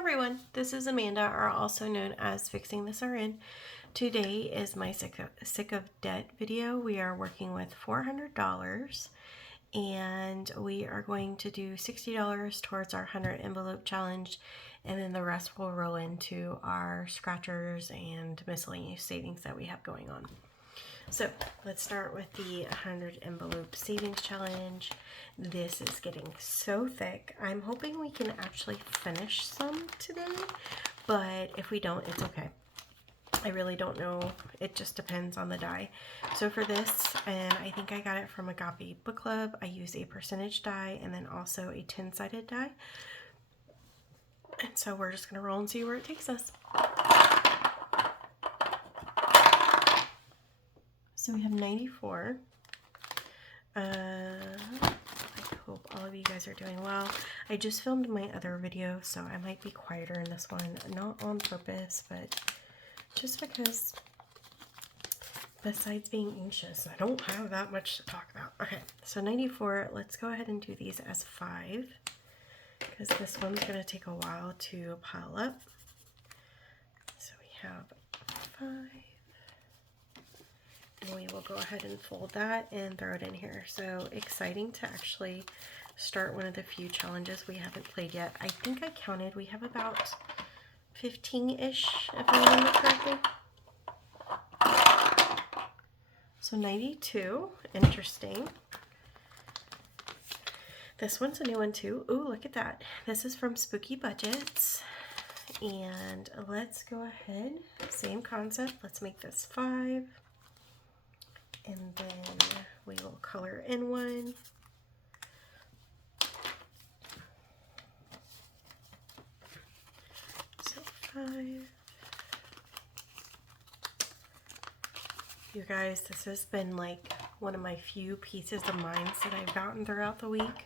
everyone, this is Amanda, or also known as Fixing This RN. Today is my sick of debt video. We are working with $400 and we are going to do $60 towards our 100 envelope challenge, and then the rest will roll into our scratchers and miscellaneous savings that we have going on. So let's start with the 100 envelope savings challenge. This is getting so thick. I'm hoping we can actually finish some today, but if we don't, it's okay. I really don't know. It just depends on the die. So for this, and I think I got it from Agape Book Club, I use a percentage die and then also a 10-sided die. And so we're just going to roll and see where it takes us. So we have 94. I hope all of you guys are doing well. I just filmed my other video, so I might be quieter in this one. Not on purpose, but just because, besides being anxious, I don't have that much to talk about. Okay, so 94. Let's go ahead and do these as 5, because this one's going to take a while to pile up. So we have 5. And we will go ahead and fold that and throw it in here. So exciting to actually start one of the few challenges we haven't played yet. I think I counted, we have about 15-ish, if I remember correctly. So 92, interesting. This one's a new one too. Ooh, look at that. This is from Spooky Budgets. And let's go ahead, same concept. Let's make this 5. And then we will color in one. So 5. You guys, this has been like one of my few pieces of minds that I've gotten throughout the week.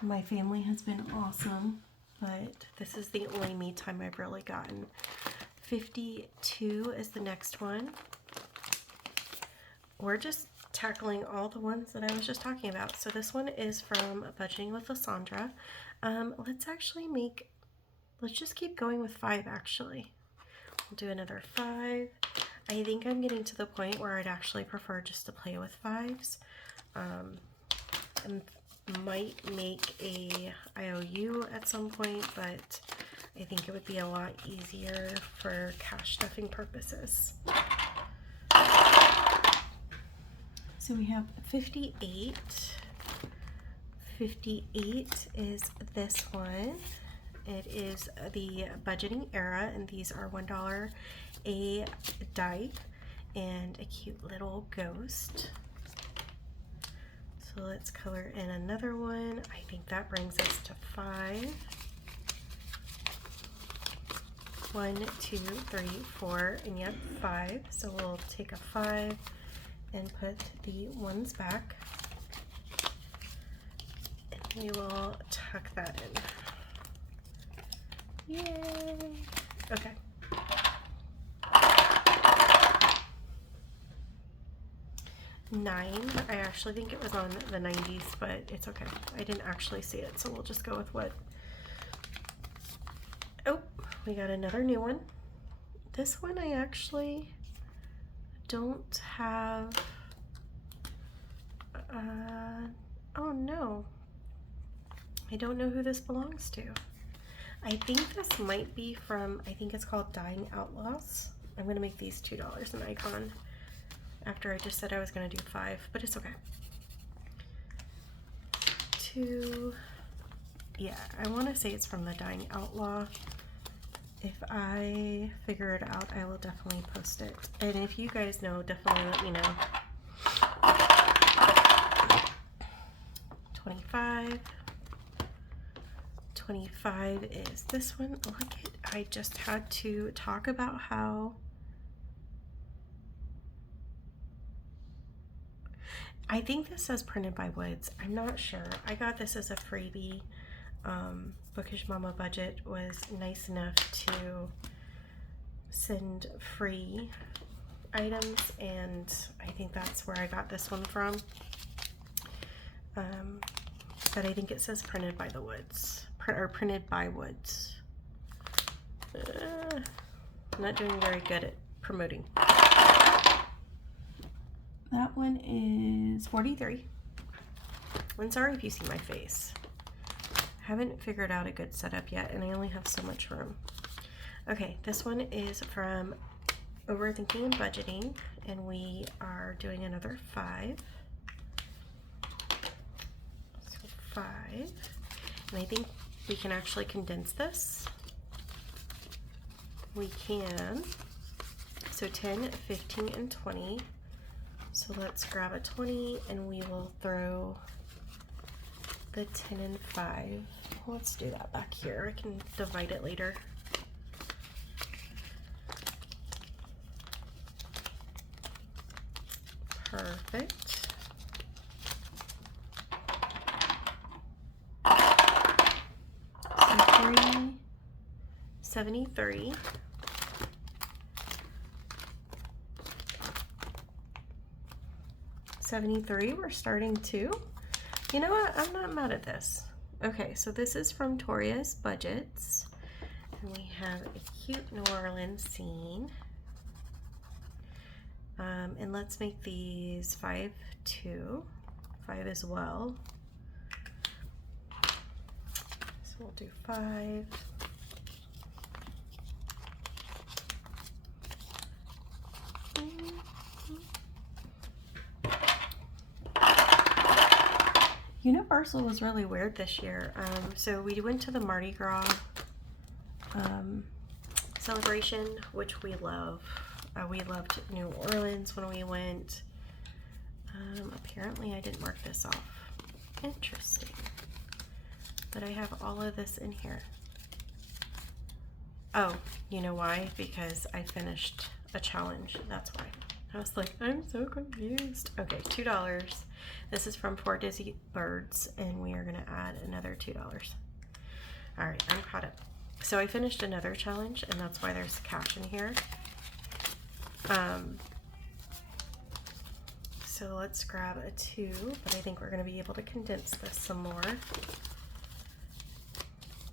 My family has been awesome, but this is the only me time I've really gotten. 52 is the next one. We're just tackling all the ones that I was just talking about. So this one is from Budgeting with Lysandra. Let's just keep going with 5 actually. We'll do another 5. I think I'm getting to the point where I'd actually prefer just to play with 5s. And might make a IOU at some point, but I think it would be a lot easier for cash stuffing purposes. So we have 58. 58 is this one. It is the Budgeting Era, and these are $1 a die and a cute little ghost. So let's color in another one. I think that brings us to 5. 1, 2, 3, 4, and yep, 5. So we'll take a 5 and put the ones back, and we will tuck that in. Yay! Okay. Nine. I actually think it was on the 90s, but it's okay. I didn't actually see it, so we'll just go with what. Oh, we got another new one. This one I actually don't have. Oh no. I don't know who this belongs to. I think this might be from, I think it's called Dying Outlaws. I'm going to make these $2 an icon after I just said I was going to do 5, but it's okay. 2. Yeah, I want to say it's from the Dying Outlaw. If I figure it out, I will definitely post it. And if you guys know, definitely let me know. 25. 25 is this one. Look it, I just had to talk about how I think this says printed by Woods. I'm not sure. I got this as a freebie. Bookish Mama Budget was nice enough to send free items, and I think that's where I got this one from. But I think it says printed by the Woods. printed by Woods. I'm not doing very good at promoting. That one is 43. I'm sorry if you see my face. Haven't figured out a good setup yet, and I only have so much room. Okay, this one is from Overthinking and Budgeting, and we are doing another 5. So 5. And I think we can actually condense this. We can. So 10, 15, and 20. So let's grab a 20 and we will throw the 10 and 5. Let's do that back here. I can divide it later. Perfect. 73. 73, we're starting to. You know what? I'm not mad at this. Okay, so this is from Toria's Budgets. And we have a cute New Orleans scene. And let's make these 5, 2, 5 as well. So we'll do 5. Universal was really weird this year. So we went to the Mardi Gras celebration, which we love. We loved New Orleans when we went. Apparently I didn't mark this off. Interesting. But I have all of this in here. Oh, you know why? Because I finished a challenge. That's why. I was like, I'm so confused. Okay, $2. This is from 4 Dizzy Birds, and we are going to add another $2. All right, I'm caught up. So I finished another challenge, and that's why there's cash in here. So let's grab a 2, but I think we're going to be able to condense this some more.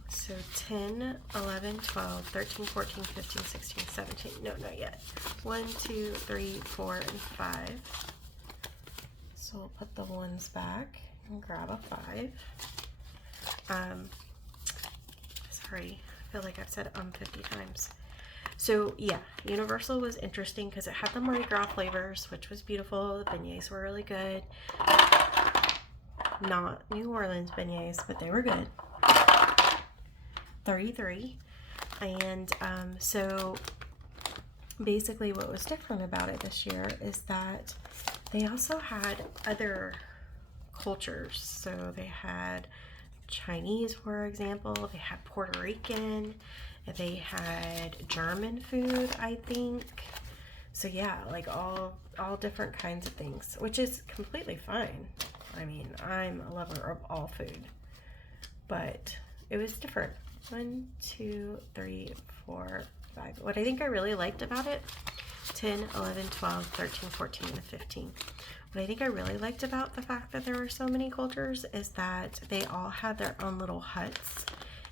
So 10, 11, 12, 13, 14, 15, 16, 17. No, not yet. 1, 2, 3, 4, and 5. So we'll put the ones back and grab a 5. Sorry, I feel like I've said 50 times. So yeah, Universal was interesting because it had the Mardi Gras flavors, which was beautiful. The beignets were really good. Not New Orleans beignets, but they were good. 33. And so basically what was different about it this year is that they also had other cultures. So they had Chinese, for example, they had Puerto Rican, they had German food, I think. So yeah, like all different kinds of things, which is completely fine. I mean, I'm a lover of all food, but it was different. 1, 2, 3, 4, 5. What I think I really liked about it, 10, 11, 12, 13, 14, and 15. What I think I really liked about the fact that there were so many cultures is that they all had their own little huts,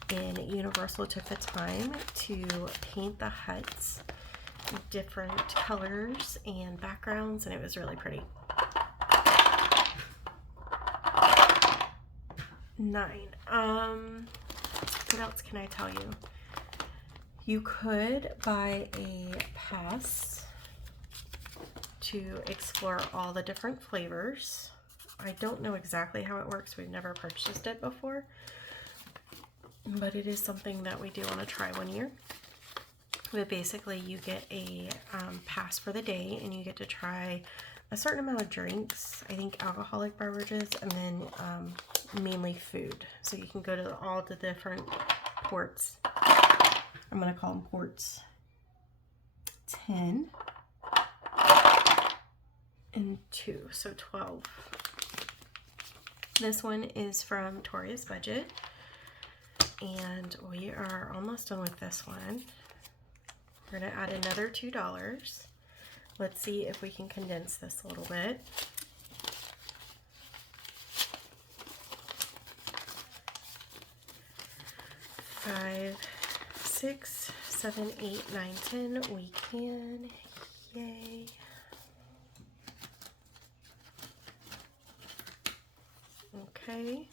and Universal took the time to paint the huts different colors and backgrounds, and it was really pretty. 9. What else can I tell you? You could buy a pass to explore all the different flavors. I don't know exactly how it works. We've never purchased it before, but it is something that we do want to try one year. But basically you get a pass for the day, and you get to try a certain amount of drinks, I think alcoholic beverages, and then mainly food. So you can go to all the different ports. I'm going to call them ports. 10 and 2, so 12. This one is from Toria's Budget, and we are almost done with this one. We're going to add another $2. Let's see if we can condense this a little bit. 5, 6, 7, 8, 9, 10. We can. Yay. Okay.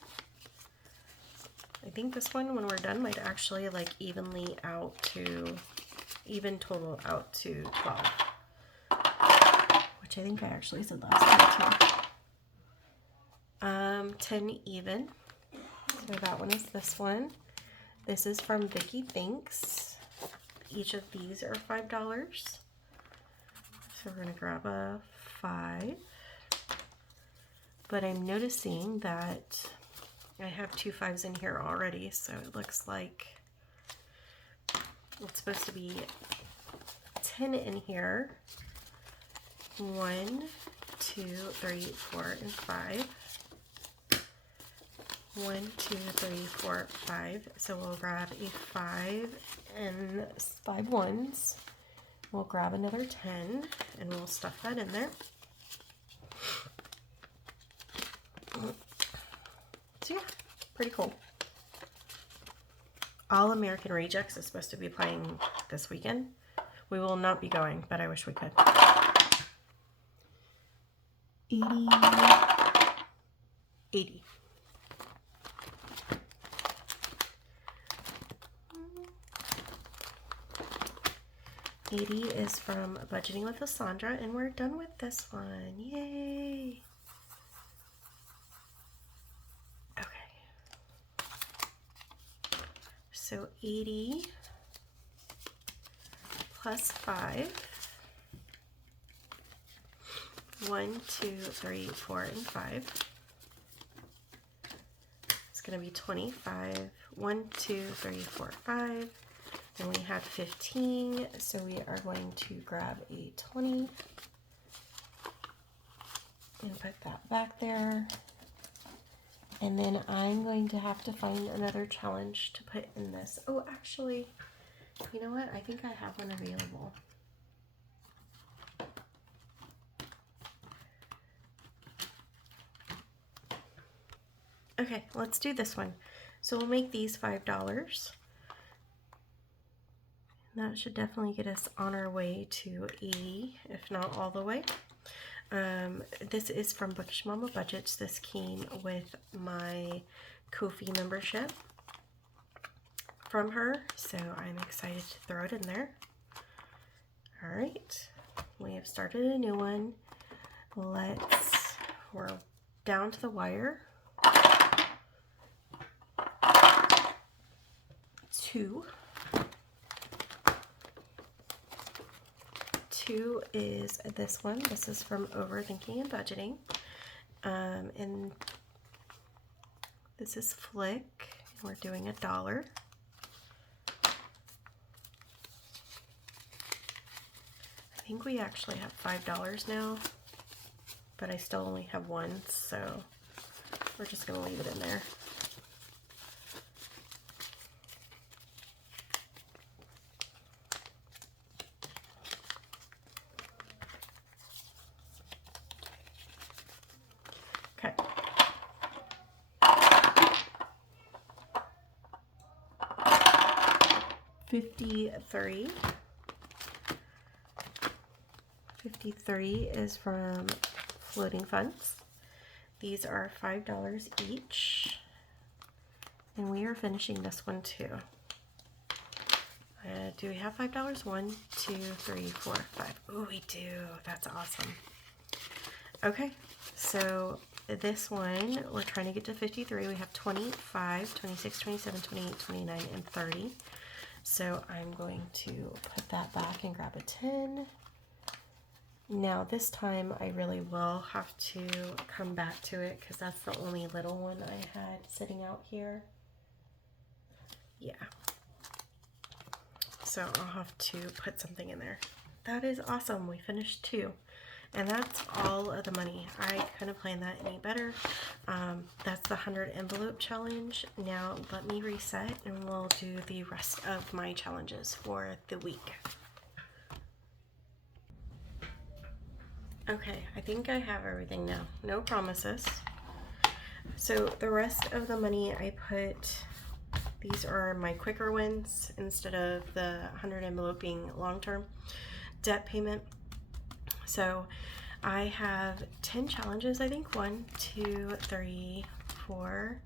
I think this one, when we're done, might actually like even total out to 12. Which I think I actually said last time too. 10 even. So that one is this one. This is from Vicky Thinks. Each of these are $5. So we're gonna grab a 5. But I'm noticing that I have 2 5s in here already, so it looks like it's supposed to be 10 in here. 1, 2, 3, 4, and 5. 1, 2, 3, 4, 5. So we'll grab a 5 and 5 ones. We'll grab another 10 and we'll stuff that in there. So yeah, pretty cool. All American Rejects is supposed to be playing this weekend. We will not be going, but I wish we could. 80. 80. $80 is from Budgeting with Alessandra, and we're done with this one. Yay! Okay. So 80 plus 5. 1, 2, 3, 4, and 5. It's going to be 25. 1, 2, 3, 4, 5. And we had 15, so we are going to grab a 20 and put that back there. And then I'm going to have to find another challenge to put in this. Oh, actually, you know what? I think I have one available. Okay, let's do this one. So we'll make these $5. That should definitely get us on our way to 80, if not all the way. This is from Bookish Mama Budgets. This came with my Ko-fi membership from her, so I'm excited to throw it in there. All right, we have started a new one. We're down to the wire. 2. 2 is this one. This is from Overthinking and Budgeting. And this is Flick. We're doing $1. I think we actually have $5 now, but I still only have 1, so we're just going to leave it in there. Okay. $53. 53 is from Floating Funds. These are $5 each. And we are finishing this one too. Do we have $5? 1, 2, 3, 4, 5. Oh, we do. That's awesome. Okay, so this one, we're trying to get to 53. We have 25, 26, 27, 28, 29, and 30. So I'm going to put that back and grab a 10. Now this time I really will have to come back to it because that's the only little one I had sitting out here. Yeah. So I'll have to put something in there. That is awesome. We finished 2. And that's all of the money. I couldn't plan that any better. That's the 100 envelope challenge. Now let me reset and we'll do the rest of my challenges for the week. Okay, I think I have everything now. No promises. So the rest of the money I put These are my quicker wins instead of the 100 envelope being long-term debt payment. So I have 10 challenges, I think. 1, 2, 3, 4,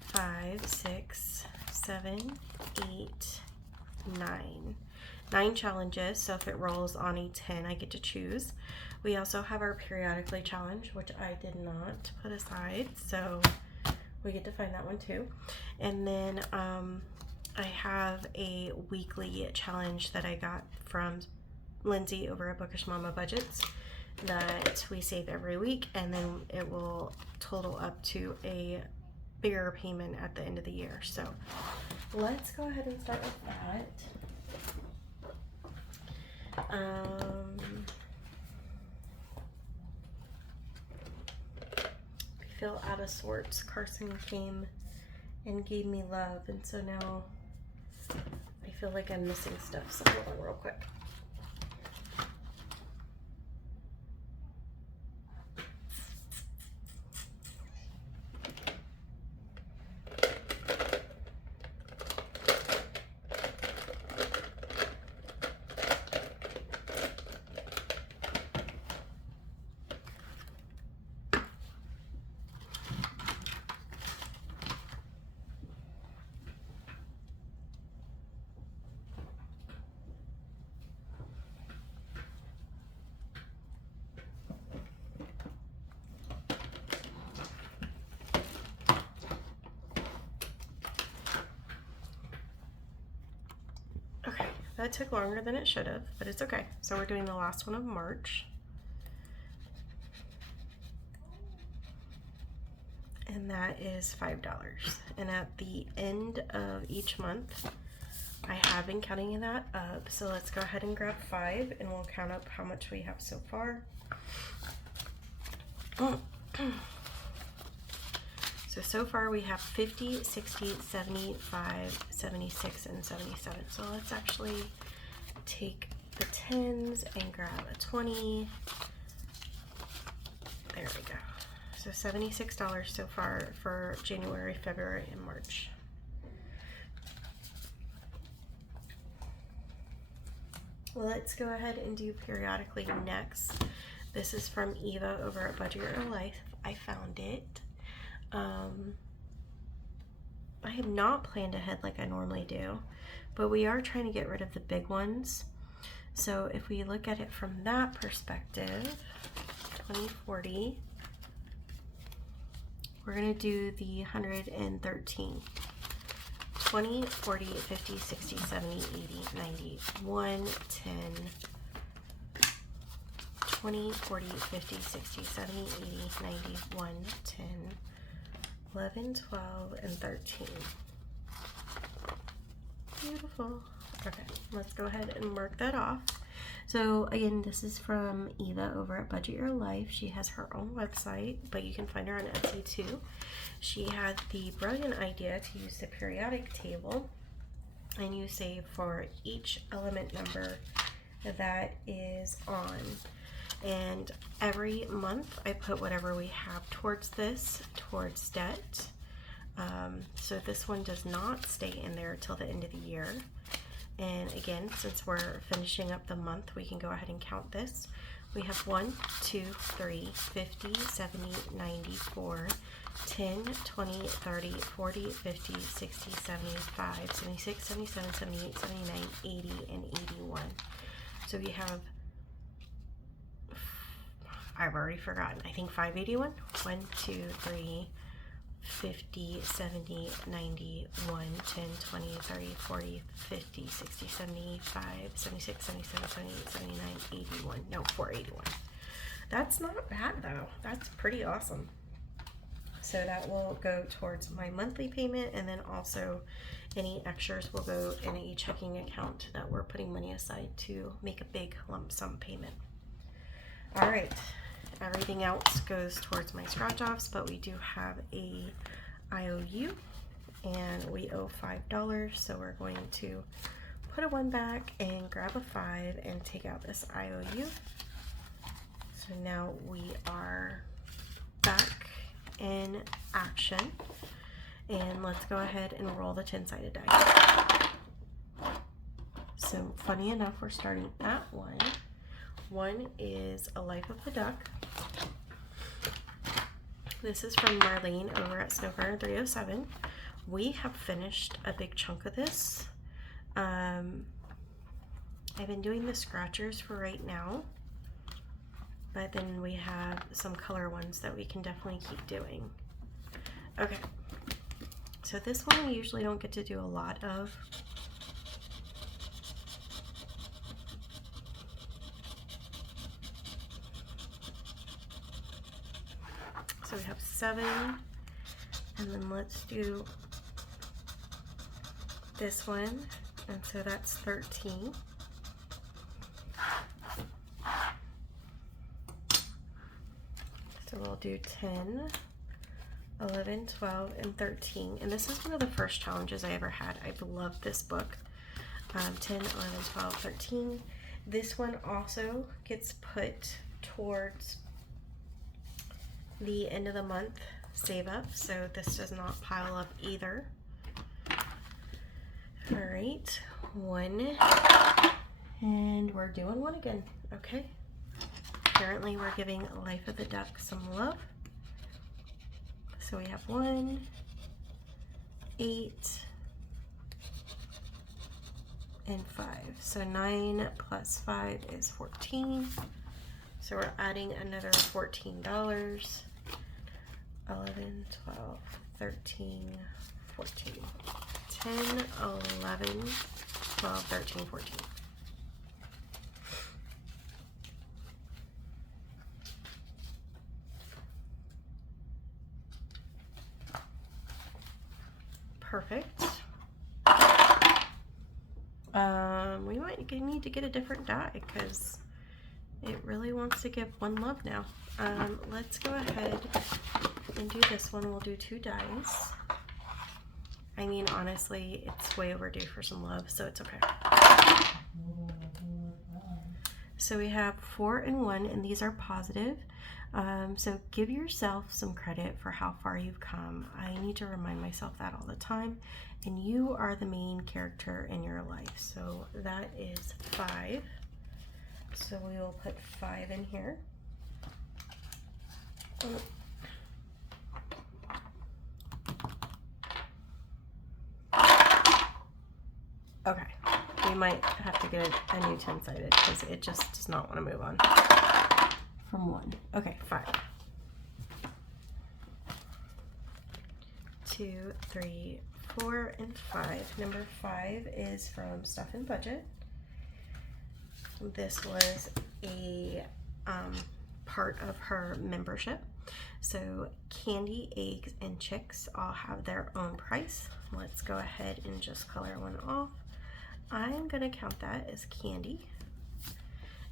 5, 6, 7, 8, 9. 9 challenges, so if it rolls on a 10, I get to choose. We also have our periodically challenge, which I did not put aside, so we get to find that one too. And then I have a weekly challenge that I got from Lindsay over at Bookish Mama Budgets that we save every week, and then it will total up to a bigger payment at the end of the year. So let's go ahead and start with that. I feel out of sorts. Carson came and gave me love, and so now I feel like I'm missing stuff. So hold on real quick. Okay, that took longer than it should have, but it's okay. So we're doing the last one of March. And that is $5. And at the end of each month, I have been counting that up. So let's go ahead and grab 5 and we'll count up how much we have so far. So far we have 50, 60, 75, 76, and 77. So let's actually take the 10s and grab a 20. There we go. So $76 so far for January, February, and March. Let's go ahead and do periodically next. This is from Eva over at Budget Your Life. I found it. I have not planned ahead like I normally do, but we are trying to get rid of the big ones. So if we look at it from that perspective, 2040, we're going to do the 113. 20, 40, 50, 60, 70, 80, 90, 1, 10, 20, 40, 50, 60, 70, 80, 90, 1, 10, 11, 12, and 13. Beautiful. Okay, let's go ahead and mark that off. So again, this is from Eva over at Budget Your Life. She has her own website, but you can find her on Etsy too. She had the brilliant idea to use the periodic table, and you save for each element number that is on. And every month I put whatever we have towards this, towards debt. So this one does not stay in there till the end of the year. And again, since we're finishing up the month, we can go ahead and count this. We have 1, 2, 3, 50, 70, 94, 10, 20, 30, 40, 50, 60, 75, 76, 77, 78, 79, 80, and 81. So we have, I've already forgotten, I think 581. 1, 2, 3, 50, 70, 90, 1, 10, 20, 30, 40, 50, 60, 75, 76, 77, 78, 79, 81. No, 481. That's not bad though. That's pretty awesome. So that will go towards my monthly payment, and then also any extras will go in a checking account that we're putting money aside to make a big lump sum payment. All right. Everything else goes towards my scratch offs, but we do have a IOU and we owe $5. So we're going to put a 1 back and grab a 5 and take out this IOU. So now we are back in action. And let's go ahead and roll the 10-sided die. So funny enough, we're starting at 1. 1 is A Life of the Duck. This is from Marlene over at Snowburner 307. We have finished a big chunk of this. I've been doing the scratchers for right now, but then we have some color ones that we can definitely keep doing. Okay, so this one we usually don't get to do a lot of. So we have 7, and then let's do this one, and so that's 13. So we'll do 10, 11, 12, and 13. And this is one of the first challenges I ever had. I've loved this book. 10, 11, 12, 13. This one also gets put towards the end of the month save up, so this does not pile up either. All right, 1, and we're doing 1 again. Okay, apparently we're giving Life of the Duck some love. So we have 1, 8, and 5. So 9 plus 5 is 14. So we're adding another $14. 11, 12, 13, 14. 10, 11, 12, 13, 14. Perfect. We might need to get a different die because it really wants to give 1 love now. Let's go ahead and do this one. We'll do 2 dies. I mean, honestly, it's way overdue for some love, so it's okay. So we have 4 and 1, and these are positive. So give yourself some credit for how far you've come. I need to remind myself that all the time. And you are the main character in your life. So that is 5. So we will put 5 in here. Okay, we might have to get a new 10-sided because it just does not want to move on from 1. Okay, 5. 2, 3, 4, and 5. Number 5 is from Stuff and Budget. This was a part of her membership. So candy, eggs, and chicks all have their own price. Let's go ahead and just color 1 off. I'm going to count that as candy,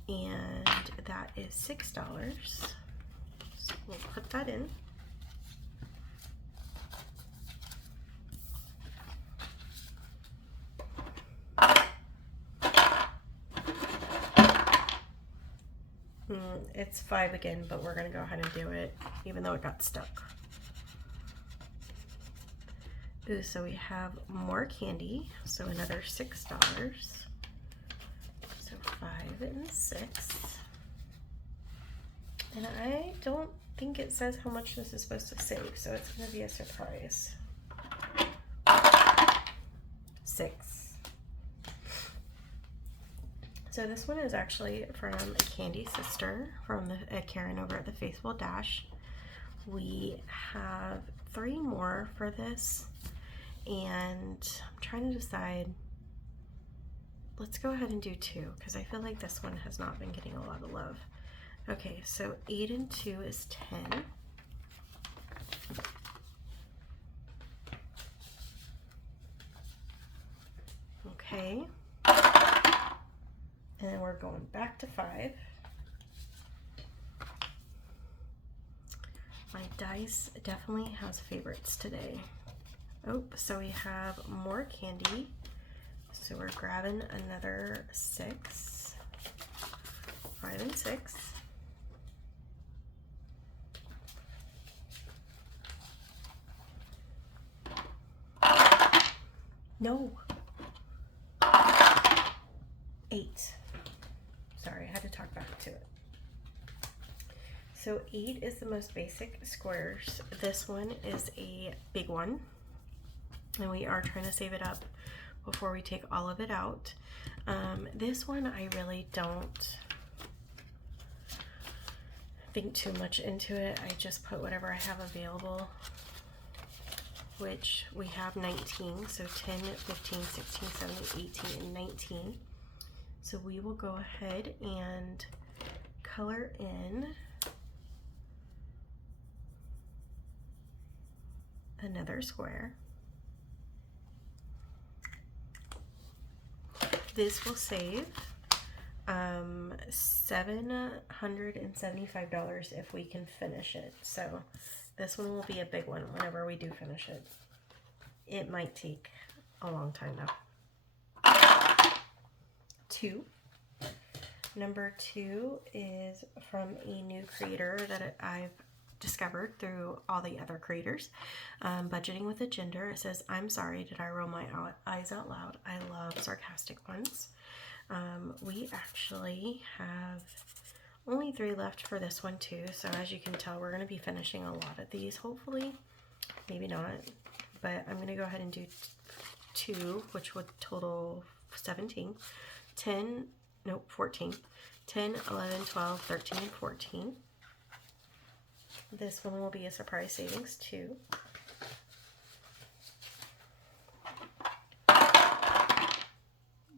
and that is $6. So we'll put that in. It's 5 again, but we're going to go ahead and do it, even though it got stuck. Ooh, so we have more candy, so another $6. So 5 and 6. And I don't think it says how much this is supposed to save, so it's going to be a surprise. 6. So this one is actually from a Candy Sister from Karen over at the Faithful Dash. We have 3 more for this, and I'm trying to decide. Let's go ahead and do 2 because I feel like this one has not been getting a lot of love. Okay, so 8 and 2 is 10. Okay. And then we're going back to 5. My dice definitely has favorites today. Oh, so we have more candy. So we're grabbing another 6. 5 and 6. No. 8. Sorry, I had to talk back to it. So 8 is the most basic squares. This one is a big one, and we are trying to save it up before we take all of it out. This one I really don't think too much into it. I just put whatever I have available, which we have 19, so 10, 15, 16, 17, 18, and 19. So we will go ahead and color in another square. This will save $775 if we can finish it. So this one will be a big one whenever we do finish it. It might take a long time though. 2. Number 2 is from a new creator that I've discovered through all the other creators. Budgeting with a Gender. It says, I'm sorry, did I roll my eyes out loud? I love sarcastic ones. We actually have only 3 left for this one too. So as you can tell, we're going to be finishing a lot of these, hopefully. Maybe not, but I'm going to go ahead and do 2, which would total 17. 14. 10, 11, 12, 13, and 14. This one will be a surprise savings too.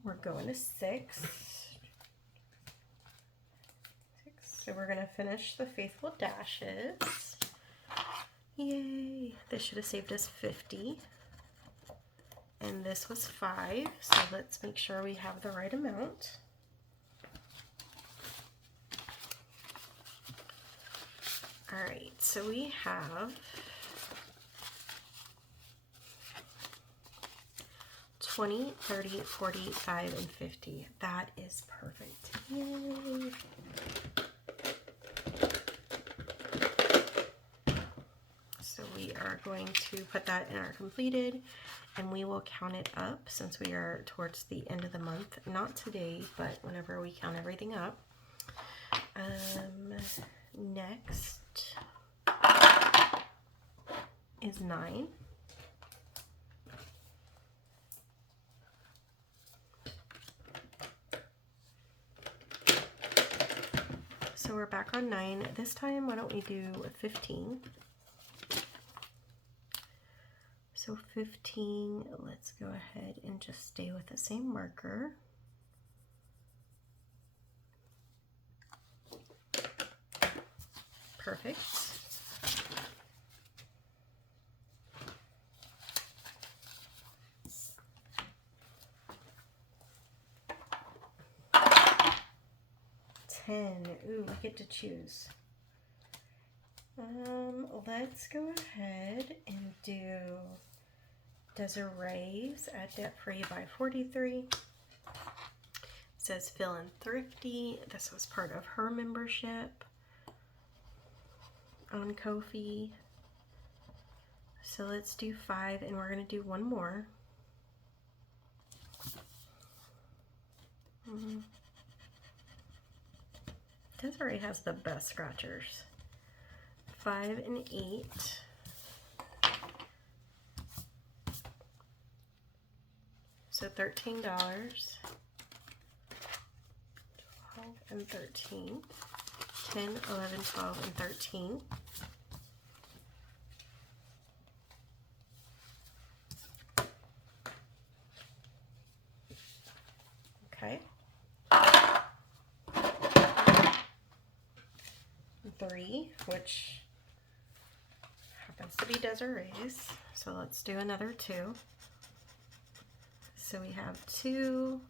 We're going to 6. So we're going to finish the Faithful Dashes. Yay! This should have saved us 50. And this was 5, so let's make sure we have the right amount. Alright, so we have 20, 30, 45, and 50. That is perfect. Yay! So we are going to put that in our completed, and we will count it up since we are towards the end of the month. Not today, but whenever we count everything up. Next is 9. So we're back on 9. This time, why don't we do 15? So 15, let's go ahead and just stay with the same marker. Perfect. Ooh, we get to choose. Let's go ahead and do Desiree's at Debt Free by 43. It says Philanthrifty. This was part of her membership on Ko-fi. So let's do 5, and we're going to do one more. Desiree has the best scratchers. 5 and 8. So $13. 12 and 13. 10, 11, 12, and 13. Okay. 3, which happens to be Desiree's. So let's do another 2. So we have 2.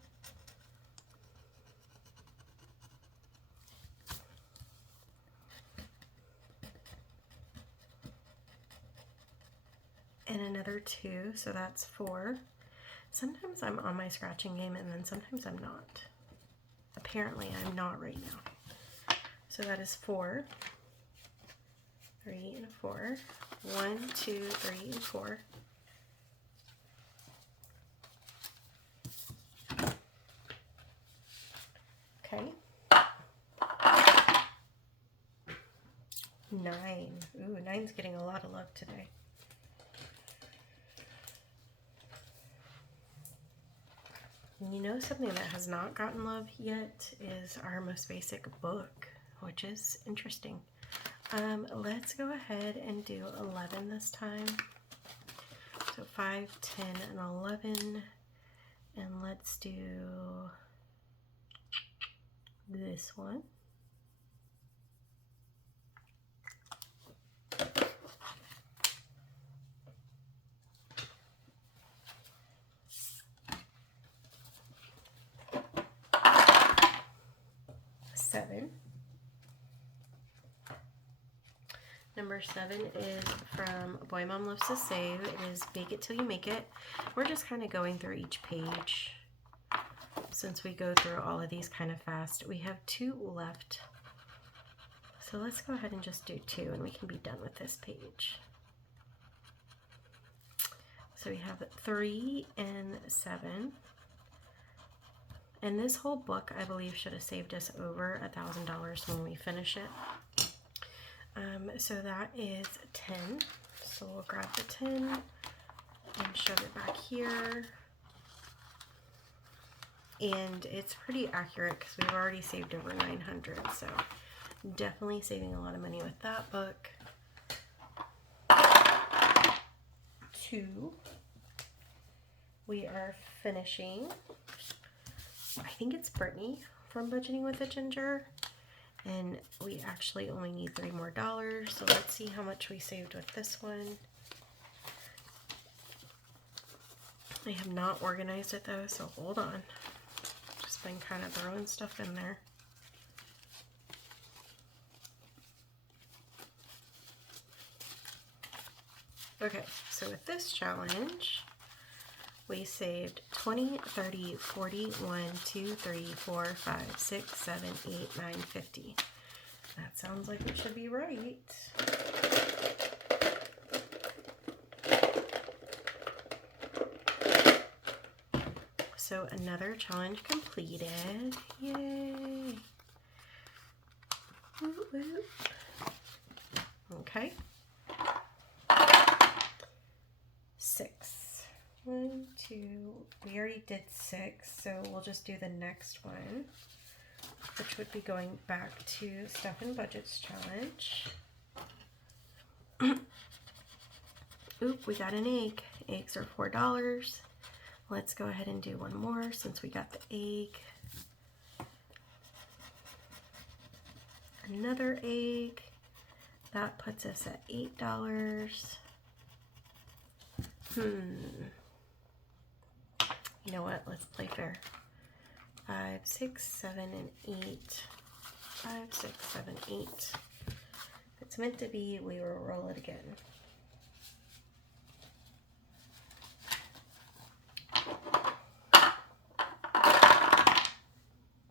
And another 2, so that's 4. Sometimes I'm on my scratching game and then sometimes I'm not. Apparently I'm not right now. So that is 4. 3 and 4. 1, 2, 3, and 4. Okay. 9. Ooh, 9's getting a lot of love today. You know, something that has not gotten love yet is our most basic book, which is interesting. Let's go ahead and do 11 this time. So 5, 10, and 11. And let's do this one. Seven. Number 7 is from Boy Mom Loves to Save. It is Bake It Till You Make It. We're just kind of going through each page since we go through all of these kind of fast. We have 2 left. So let's go ahead and just do 2 and we can be done with this page. So we have 3 and 7. And this whole book, I believe, should have saved us over $1,000 when we finish it. So that is 10. So we'll grab the 10 and shove it back here. And it's pretty accurate because we've already saved over 900. So definitely saving a lot of money with that book. 2. We are finishing. I think it's Brittany from Budgeting with a Ginger. And we actually only need $3 more. So let's see how much we saved with this one. I have not organized it though, so hold on. Just been kind of throwing stuff in there. Okay, so with this challenge, we saved 20, 30, 40, 1, 2, 3, 4, 5, 6, 7, 8, 9, 50. That sounds like it should be right. So another challenge completed. Yay! Woo woo. Okay. 6. 1, 2, we already did 6, so we'll just do the next one, which would be going back to Stuff and Budgets challenge. Oop, we got an egg. Eggs are $4. Let's go ahead and do one more since we got the egg. Another egg. That puts us at $8. You know what? Let's play fair. 5, 6, 7, and 8. 5, 6, 7, 8. If it's meant to be, we will roll it again.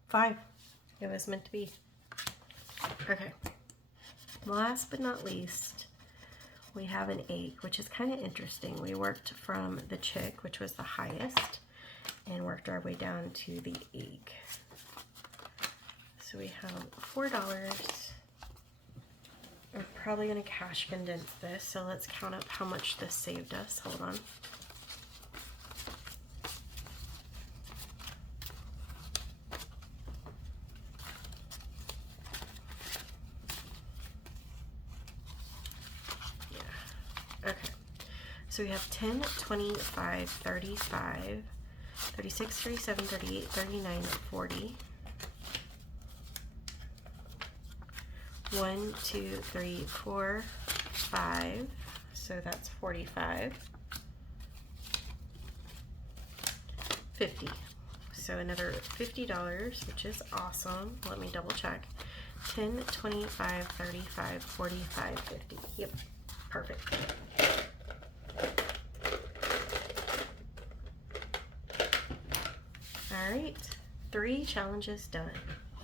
5. It was meant to be. Okay. Last but not least, we have an egg, which is kind of interesting. We worked from the chick, which was the highest, and worked our way down to the egg. So we have $4. I'm probably going to cash condense this, so let's count up how much this saved us. Hold on. Yeah. Okay. So we have 10, 25, 35, 36, 37, 38, 39, 40. 1, 2, 3, 4, 5. So that's 45. 50. So another $50, which is awesome. Let me double check. 10, 25, 35, 45, 50. Yep, perfect. All right, 3 challenges done.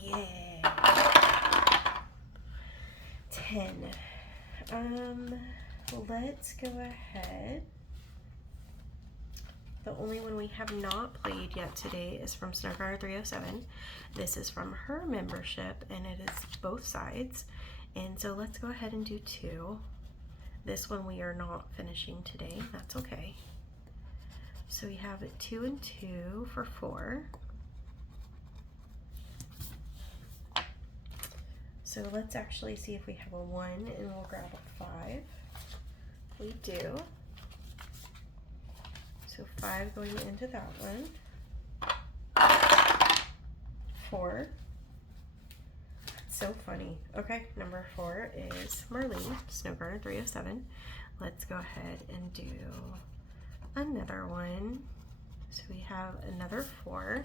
Yay. 10. Let's go ahead The only one we have not played yet today is from Snowguard 307. This is from her membership, and it is both sides. And so let's go ahead and do 2. This one we are not finishing today. That's okay. So we have 2 and 2 for 4. So let's actually see if we have a 1, and we'll grab a 5. We do. So 5 going into that one. 4. So funny. Okay, number 4 is Marlene, Snowguard 307. Let's go ahead and do another one. So we have another 4.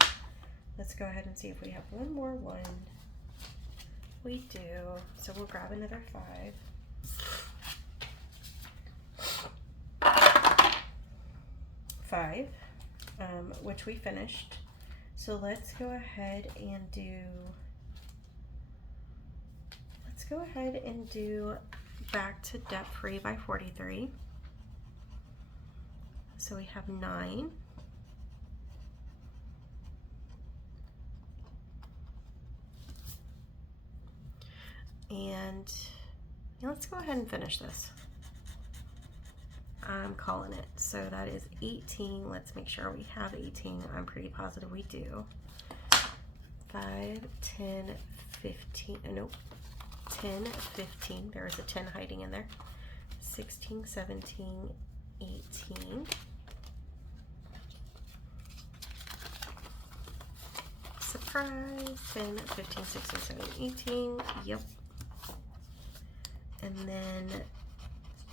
Let's go ahead and see if we have one more 1. We do. So we'll grab another 5. Which we finished. So let's go ahead and do Back to Debt Free by 43. So we have 9. And let's go ahead and finish this. I'm calling it. So that is 18. Let's make sure we have 18. I'm pretty positive we do. 5, 10, 15. Nope. 10, 15. There is a 10 hiding in there. 16, 17, 18. Surprise. 10, 15, 16, 17, 18. Yep. And then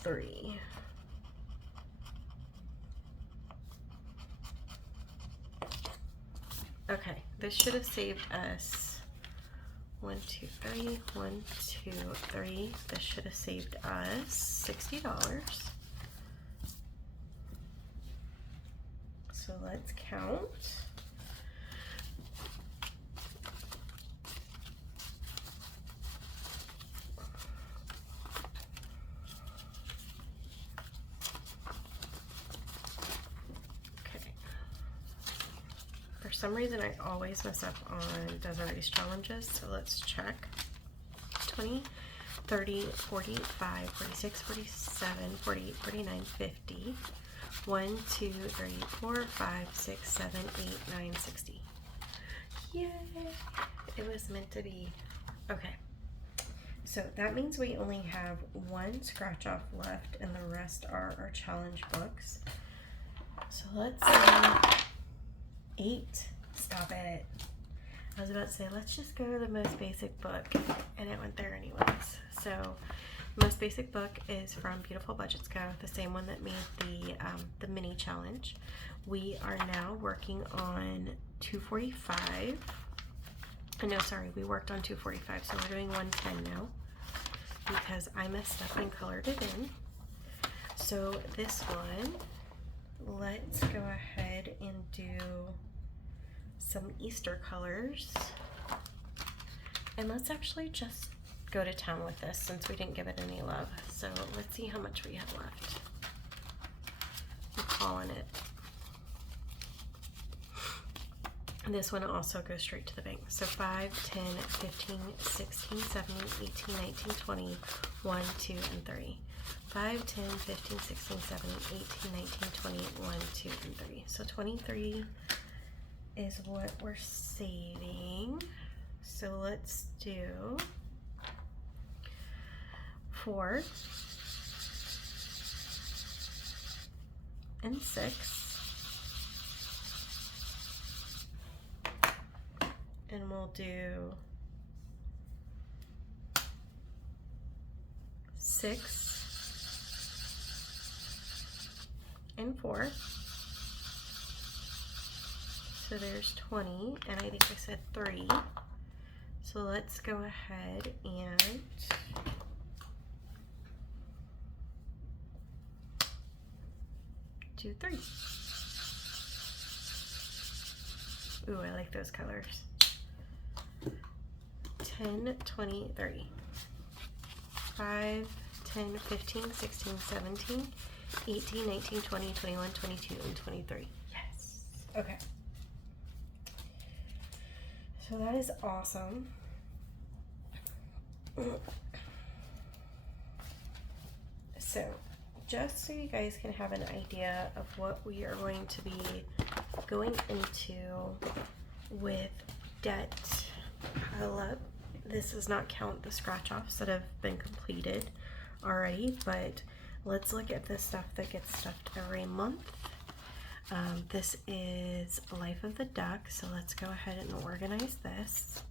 3. Okay, this should have saved us 1, 2, 3, 1, 2, 3. This should have saved us $60. So let's count. For some reason, I always mess up on Desiree's challenges, so let's check. 20, 30, 45, 46, 47, 48, 49, 50. 1, 2, 3, 4, 5, 6, 7, 8, 9, 60. Yay! It was meant to be. Okay. So that means we only have 1 scratch off left, and the rest are our challenge books. So let's see. 8. Stop it. I was about to say, let's just go to the most basic book, and it went there anyways. So, most basic book is from Beautiful Budgets Co., the same one that made the mini challenge. We are now working on 245. No, sorry, we worked on 245, so we're doing 110 now because I messed up and colored it in. So this one, let's go ahead and do some Easter colors, and let's actually just go to town with this since we didn't give it any love. So let's see how much we have left. I'm calling it. This one also goes straight to the bank. So 5, 10, 15, 16, 17, 18, 19, 20, 1, 2, and 3. 5, 10, 15, 16, 17, 18, 19, 20, 1, 2, and 3. So 23 is what we're saving. So let's do 4 and 6. And we'll do 6 and 4. So there's 20, and I think I said 3. So let's go ahead and do 3. Ooh, I like those colors. 10, 20, 30. 5, 10, 15, 16, 17, 18, 19, 20, 21, 22, and 23. Yes. Okay. So that is awesome. So, just so you guys can have an idea of what we are going to be going into with debt pile up, this does not count the scratch offs that have been completed already, but let's look at the stuff that gets stuffed every month. This is Life of the Duck, so let's go ahead and organize this.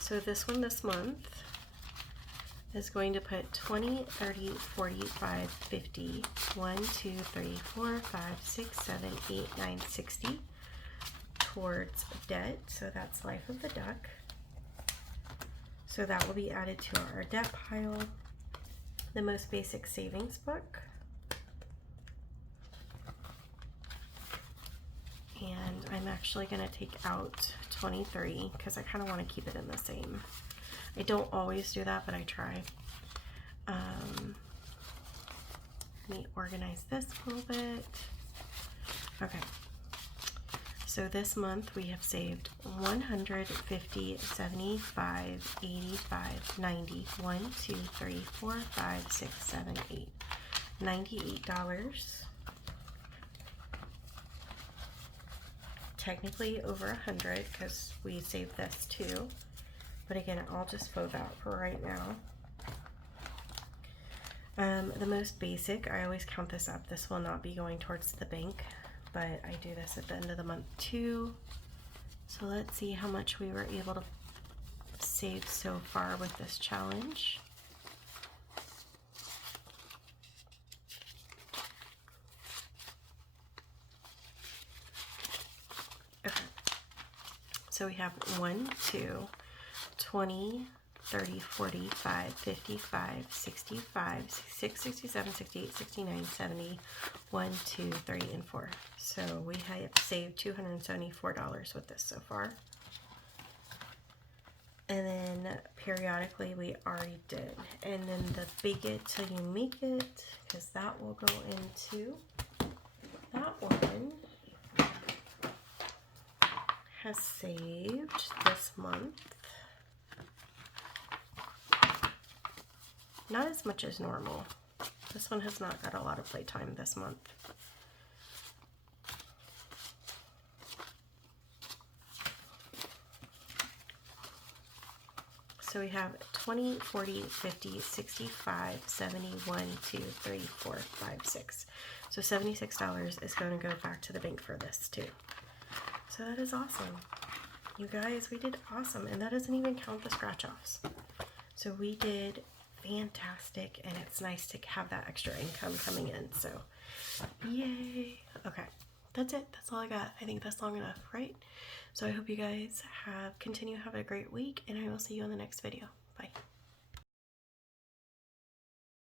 So this one this month is going to put 20, 30, 45, 50, 1, 2, 3, 4, 5, 6, 7, 8, 9, 60 towards debt. So that's Life of the Duck. So that will be added to our debt pile. The Most Basic Savings book. And I'm actually going to take out 23 because I kind of want to keep it in the same. I don't always do that, but I try. Let me organize this a little bit. Okay. So this month we have saved 150, 75, 85, 90, 1, 2, 3, 4, 5, 6, 7, 8, $98. Technically over 100 because we saved this too. But again, I'll just faux that for right now. The Most Basic, I always count this up. This will not be going towards the bank, but I do this at the end of the month too. So let's see how much we were able to save so far with this challenge. Okay. So we have 1, 2, 20, 30, 45, 55, 65, 66, 67, 68, 69, 70, 1, 2, 3, and 4. So we have saved $274 with this so far. And then periodically we already did. And then the Bake It Till You Make It, because that will go into that one, has saved this month. Not as much as normal. This one has not got a lot of playtime this month. So we have 20, 40, 50, 65, 71, 2, 3, 4, 5, 6. So $76 is going to go back to the bank for this too. So that is awesome. You guys, we did awesome. And that doesn't even count the scratch offs. So we did fantastic, and it's nice to have that extra income coming in. So yay. Okay, that's it. That's all I got. I think that's long enough, right? So I hope you guys continue having a great week, and I will see you on the next video. Bye.